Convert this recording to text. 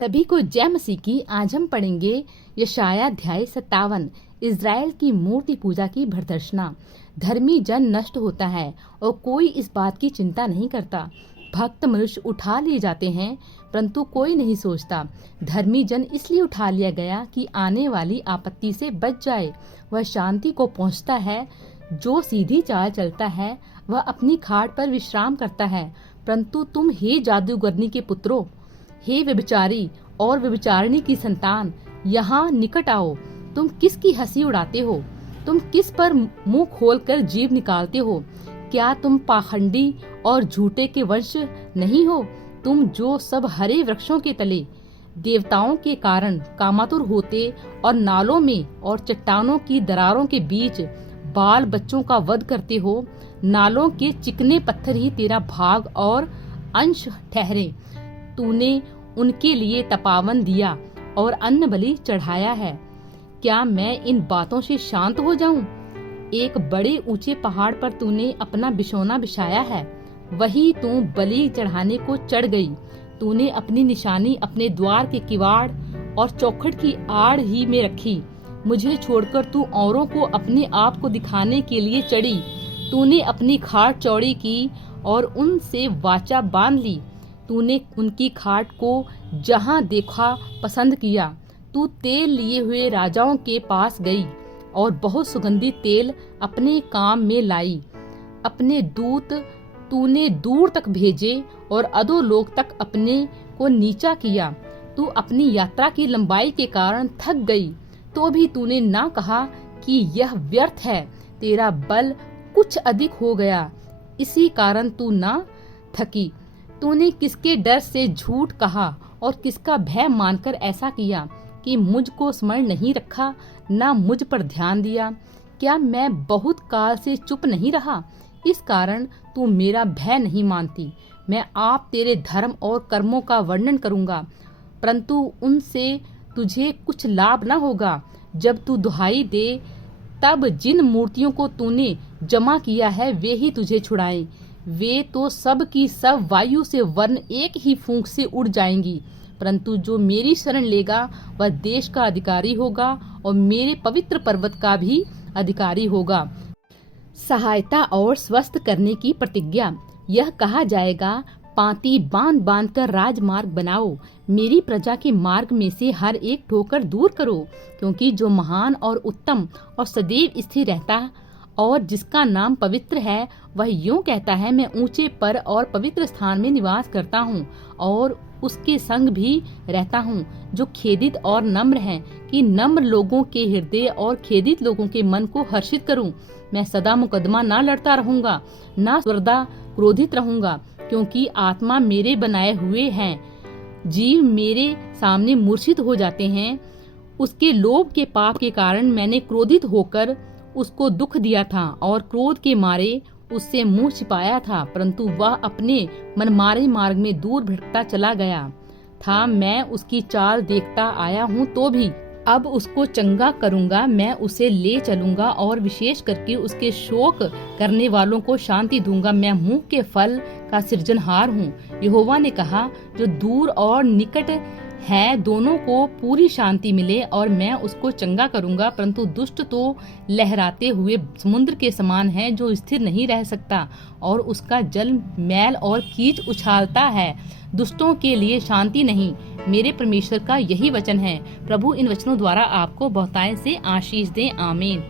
सभी को जय मसीह की। आज हम पढ़ेंगे यशाया अध्याय 57। इज़राइल की मूर्ति पूजा की भर्त्सना। धर्मी जन नष्ट होता है और कोई इस बात की चिंता नहीं करता। भक्त मनुष्य उठा लिए जाते हैं परंतु कोई नहीं सोचता। धर्मी जन इसलिए उठा लिया गया कि आने वाली आपत्ति से बच जाए। वह शांति को पहुंचता है। जो सीधी चाल चलता है वह अपनी खाट पर विश्राम करता है। परंतु तुम हे जादूगरनी के पुत्रों, हे व्यभिचारी और व्यभिचारिणी की संतान, यहाँ निकट आओ। तुम किसकी हंसी उड़ाते हो? तुम किस पर मुंह खोलकर जीभ निकालते हो? क्या तुम पाखंडी और झूठे के वंश नहीं हो? तुम जो सब हरे वृक्षों के तले देवताओं के कारण कामातुर होते और नालों में और चट्टानों की दरारों के बीच बाल बच्चों का वध करते हो। नालों के चिकने पत्थर ही तेरा भाग और अंश ठहरे। तूने उनके लिए तपावन दिया और अन्न बलि चढ़ाया है। क्या मैं इन बातों से शांत हो जाऊं? एक बड़े ऊंचे पहाड़ पर तूने अपना बिछौना बिछाया है, वही तू बलि चढ़ाने को चढ़ गई। तूने अपनी निशानी अपने द्वार के किवाड़ और चौखट की आड़ ही में रखी। मुझे छोड़कर तू औरों को अपने आप को दिखाने के लिए चढ़ी। तूने अपनी खाट चौड़ी की और उनसे वाचा बांध ली। तूने उनकी खाट को जहां देखा पसंद किया। तू तेल लिए हुए राजाओं के पास गई और बहुत सुगंधित तेल अपने काम में लाई। अपने दूत तूने दूर तक भेजे और अधोलोक तक अपने को नीचा किया। तू अपनी यात्रा की लंबाई के कारण थक गई, तो भी तूने ना कहा कि यह व्यर्थ है। तेरा बल कुछ अधिक हो गया, इसी कारण तू ना थकी। तूने किसके डर से झूठ कहा और किसका भय मानकर ऐसा किया कि मुझको स्मरण नहीं रखा, ना मुझ पर ध्यान दिया? क्या मैं बहुत काल से चुप नहीं रहा? इस कारण तू मेरा भय नहीं मानती। मैं आप तेरे धर्म और कर्मों का वर्णन करूंगा, परंतु उनसे तुझे कुछ लाभ न होगा। जब तू दुहाई दे तब जिन मूर्तियों को तूने जमा किया है वे ही तुझे छुड़ाएं। वे तो सब की सब वायु से वर्ण एक ही फूंक से उड़ जाएंगी, परंतु जो मेरी शरण लेगा वह देश का अधिकारी होगा और मेरे पवित्र पर्वत का भी अधिकारी होगा। सहायता और स्वस्थ करने की प्रतिज्ञा। यह कहा जाएगा, पांति बांध बांध कर राजमार्ग बनाओ। मेरी प्रजा के मार्ग में से हर एक ठोकर दूर करो, क्योंकि जो महान और उत्तम और सदैव स्थिर रहता और जिसका नाम पवित्र है, वह यूं कहता है, मैं ऊंचे पर और पवित्र स्थान में निवास करता हूँ और उसके संग भी रहता हूँ, जो खेदित और नम्र हैं, कि नम्र लोगों के हृदय और खेदित लोगों के मन को हर्षित करूँ। मैं सदा मुकदमा ना लड़ता रहूंगा, ना सर्वदा क्रोधित रहूंगा, क्योंकि आत्मा मेरे बनाए हुए हैं, जीव मेरे सामने मूर्छित हो जाते हैं। उसके लोभ के पाप के कारण मैंने क्रोधित होकर उसको दुख दिया था और क्रोध के मारे उससे मुंह छिपाया था, परंतु वह अपने मनमारे मार्ग में दूर भटकता चला गया था। मैं उसकी चाल देखता आया हूँ, तो भी अब उसको चंगा करूंगा। मैं उसे ले चलूंगा और विशेष करके उसके शोक करने वालों को शांति दूंगा। मैं मुंह के फल का सृजनहार हूँ, यहोवा ने कहा। जो दूर और निकट है दोनों को पूरी शांति मिले और मैं उसको चंगा करूंगा। परंतु दुष्ट तो लहराते हुए समुद्र के समान है, जो स्थिर नहीं रह सकता और उसका जल मैल और कीच उछालता है। दुष्टों के लिए शांति नहीं। मेरे परमेश्वर का यही वचन है। प्रभु इन वचनों द्वारा आपको बहुतायत से आशीष दे। आमीन।